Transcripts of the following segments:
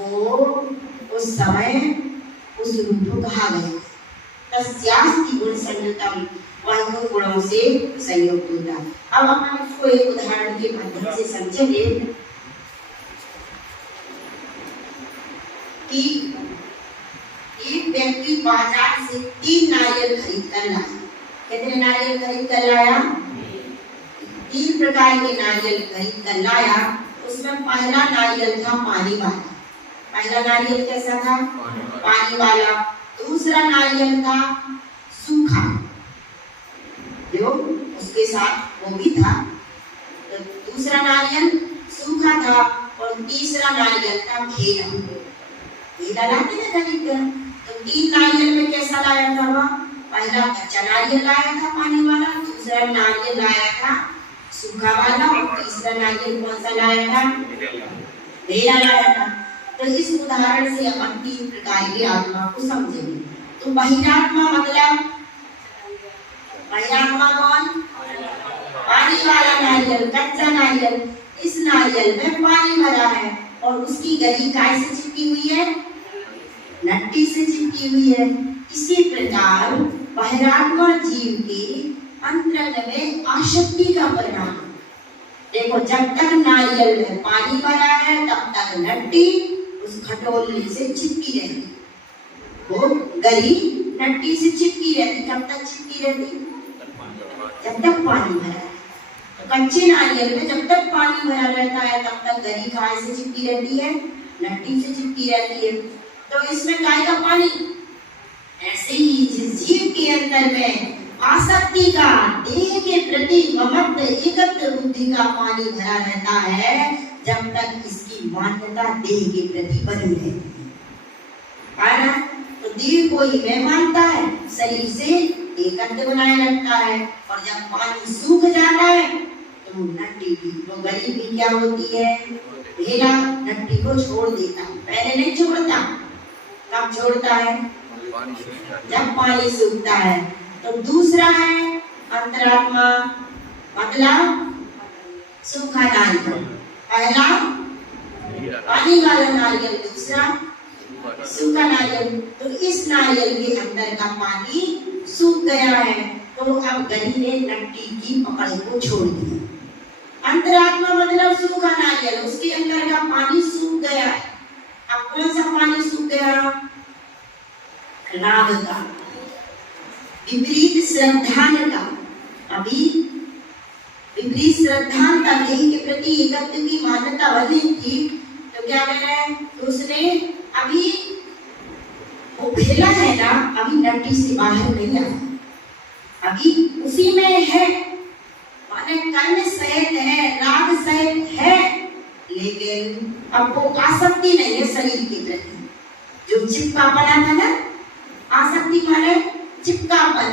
वो उस समय उस रूप को कहा गया। तस्यास्ति गुण संयुतम, वह गुणों से संयुक्त होता है। अब हम इसको एक उदाहरण के माध्यम से समझेंगे कि एक व्यक्ति बाजार से 3 नारियल खरीद कर लाया। कितने नारियल खरीद कर लाया? 3 प्रकार के नारियल खरीद कर लाया। उसमें पहला नारियल था पानी वाला। पहला नारियल कैसा था? पानी वाला। दूसरा नारियल था सूखा, जो उसके साथ वो भी था। तो दूसरा नारियल सूखा था और तीसरा नारियल था भेला। भेला लाते ना खरीद कर। तो 3 नारियल में कैसा लाया था वह? पहला कच्चा नारियल लाया था पानी वाला, दूसरा नारियल लाया था सूखा वाला और तीसरा नारियल कौन सा लाया था? भेला लाया था। तो इस उदाहरण से अपन 3 प्रकार की आत्मा को समझेंगे। तो बहिरात्मा मतलब, बहिरात्मा कौन? पानी वाला नारियल, कच्चा नारियल। इस नारियल में पानी भरा है और उसकी गली काय से चिपकी हुई है? लट्टी से चिपकी हुई है। इसी प्रकार बहिरात्मा जीव के अंतरंग में आसक्ति का परिणाम। देखो, जब तक नारियल में पानी भरा है तब तक लट्टी उस खटोले से चिपकी रहती, वो गली लट्टी से चिपकी रहती। कब तक चिपकी रहती? जब तक पानी भरा है। तो कच्चे नारियल में जब तक पानी भरा रहता है तब तक गली काय से चिपकी रहती है? लट्टी से चिपकी रहती है। तो इसमें काय का पानी? ऐसे ही जिस जीव के अंदर में आसक्ति का, देह के प्रति ममत्व, एकत्व बुद्धि का पानी भरा रहता है, जब तक इसकी मान्यता देह के प्रति बनी रहती है ना। तो देह को ही मैं मानता है, शरीर से एकत्व बनाए रखता है। और जब पानी सूख जाता है तो लट्टी की वो गली भी क्या होती है? भेला लट्टी को छोड़ देता। पहले नहीं छोड़ता। कब छोड़ता है? जब पानी सूखता है। तो दूसरा है अंतरात्मा, मतलब सूखा नारियल। पहला पानी वाला नारियल, दूसरा सूखा नारियल। तो इस नारियल के अंदर का पानी सूख गया है, तो अब गली ने लट्टी की पकड़ को छोड़ दिया। अंतरात्मा मतलब सूखा नारियल, उसके अंदर का पानी सूख गया है। अब कौन सा पानी सूख गया? राग का, विपरीत श्रद्धान का। अभी विपरीत श्रद्धानता, देह के प्रति एकत्व की मान्यता बनी थी। तो क्या कह रहे हैं? उसने अभी वो भेला है ना, अभी लट्टी से बाहर नहीं आया, अभी उसी में है। माने कर्म सहित है, राग सहित है, लेकिन अब वो आसक्ति नहीं है शरीर के प्रति। जो चिपका पड़ा था ना, आसक्ति माने चिपकापन।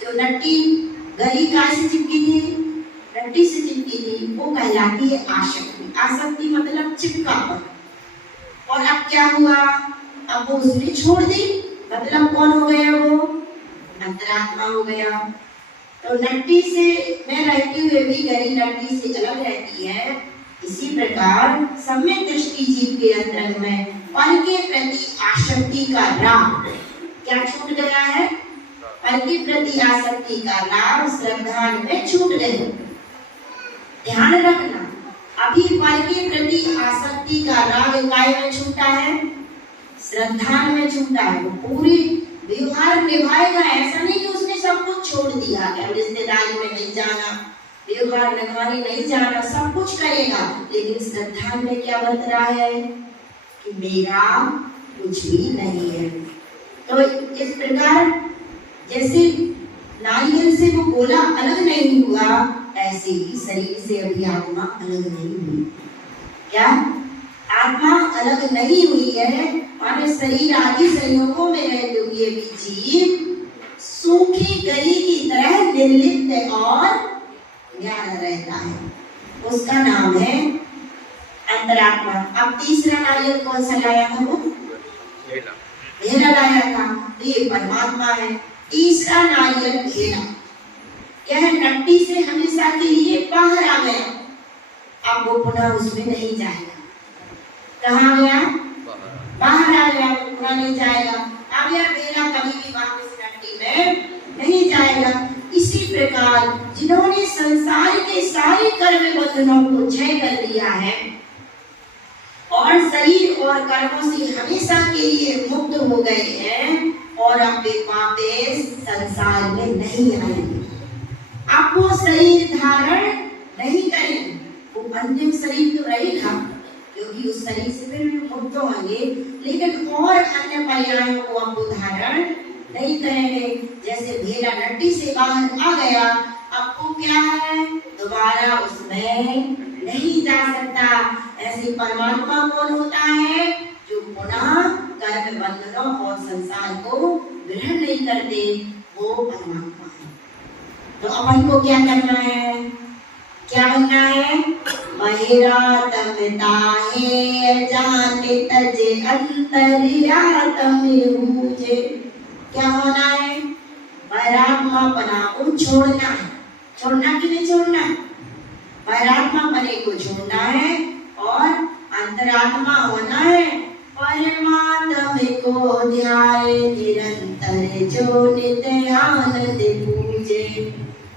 जो लट्टी गली काय से चिपकी थी? लट्टी से चिपकी थी, वो कहलाती है आसक्ति। आसक्ति मतलब चिपकापन। और अब क्या हुआ? अब वो उसने छोड़ दी, मतलब कौन हो गया? वो अंतरात्मा हो गया। तो लट्टी से मैं रहते हुए भी गली लट्टी से अलग रहती है। इसी प्रकार सम्यक दृष्टि जीव के अंतरंग में फल के प्रति आसक्ति का राग क्या छूट गया है? फल के प्रति आसक्ति का राग श्रद्धा में छूट गया। ध्यान रखना, अभी फल के प्रति आसक्ति का राग काय में छूटा है? श्रद्धा में छूटा है। वो पूरी व्यवहार निभाएगा, ऐसा नहीं कि उसने सब कुछ छोड़ दिया है। रिश्तेदारी में नहीं जाना, व्यवहार निभाने नहीं जाना, सब कुछ करेगा, लेकिन श्रद्धा में क्या बता रहा है कि मेरा कुछ भी नहीं है। तो इस प्रकार जैसे नारियल से वो गोला अलग नहीं हुआ, ऐसे ही शरीर से अभी आत्मा अलग नहीं हुई। क्या आत्मा अलग नहीं हुई है? माने शरीर आदि संयोगों में रहते हुए भी जीव सूखी गली की तरह निर्लिप्त और ज्ञान रहता है, उसका नाम है अंतरात्मा। अब तीसरा नारियल कौन सा लाया था? वो भेला लाया था, तो ये परमात्मा है। तीसरा नारियल भेला, यह लट्टी से हमेशा के लिए बाहर आ गया। अब वो पुनः उसमें नहीं जाएगा। कहाँ गया? जाएगा। अब यह बेला कभी भी वापस मिट्टी में नहीं जाएगा। इसी प्रकार जिन्होंने संसार के सारे कर्म बंधनों को क्षय कर दिया है और शरीर और कर्मों से हमेशा के लिए मुक्त हो गए हैं और अब वे वापस संसार में नहीं आएंगे। अब वो शरीर धारण नहीं करेंगे, वो अंतिम शरीर तो रहेगा क्योंकि उस शरीर से फिर भी मुक्त होंगे, लेकिन और अन्य पर्यायों को अब वो धारण नहीं करेंगे। जैसे भेड़ा नट्टी से बाहर आ गया, अब वो क्या है, दोबारा उसमें नहीं जा सकता। ऐसे परमात्मा कौन होता है, जो पुनः कर्म बंधनों और संसार को ग्रहण नहीं करते, वो परमात्मा है। तो अब हमको क्या करना है, क्या बनना है, बहिरातमता है जाने तजे अंतर्यातम मुझे। क्या होना है, बहिरात्मापना को छोड़ना है। छोड़ना कि नहीं छोड़ना, बहिरात्मापने को छोड़ना है और अंतरात्मा होना है। परमात्मा को ध्याए निरंतर जो नित्य आनंद पूजे।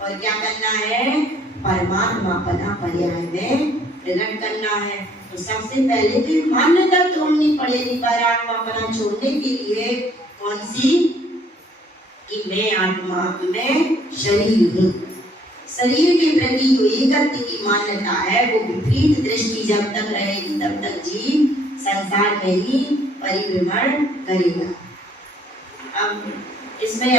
और क्या करना है, परमात्मापना पर्याय में प्रकट करना है। तो सबसे पहले तो मान्यता तोड़नी पड़ेगी परमात्मापना छोड़ने के लिए। कौन सी, कि मैं आत्मा में शरीर हूँ। शरीर के प्रति जो एकत्व की मान्यता है वो विपरीत दृष्टि जब तक रहेगी तब तक जीव संसार में ही परिभ्रमण करेगा। अब इसमें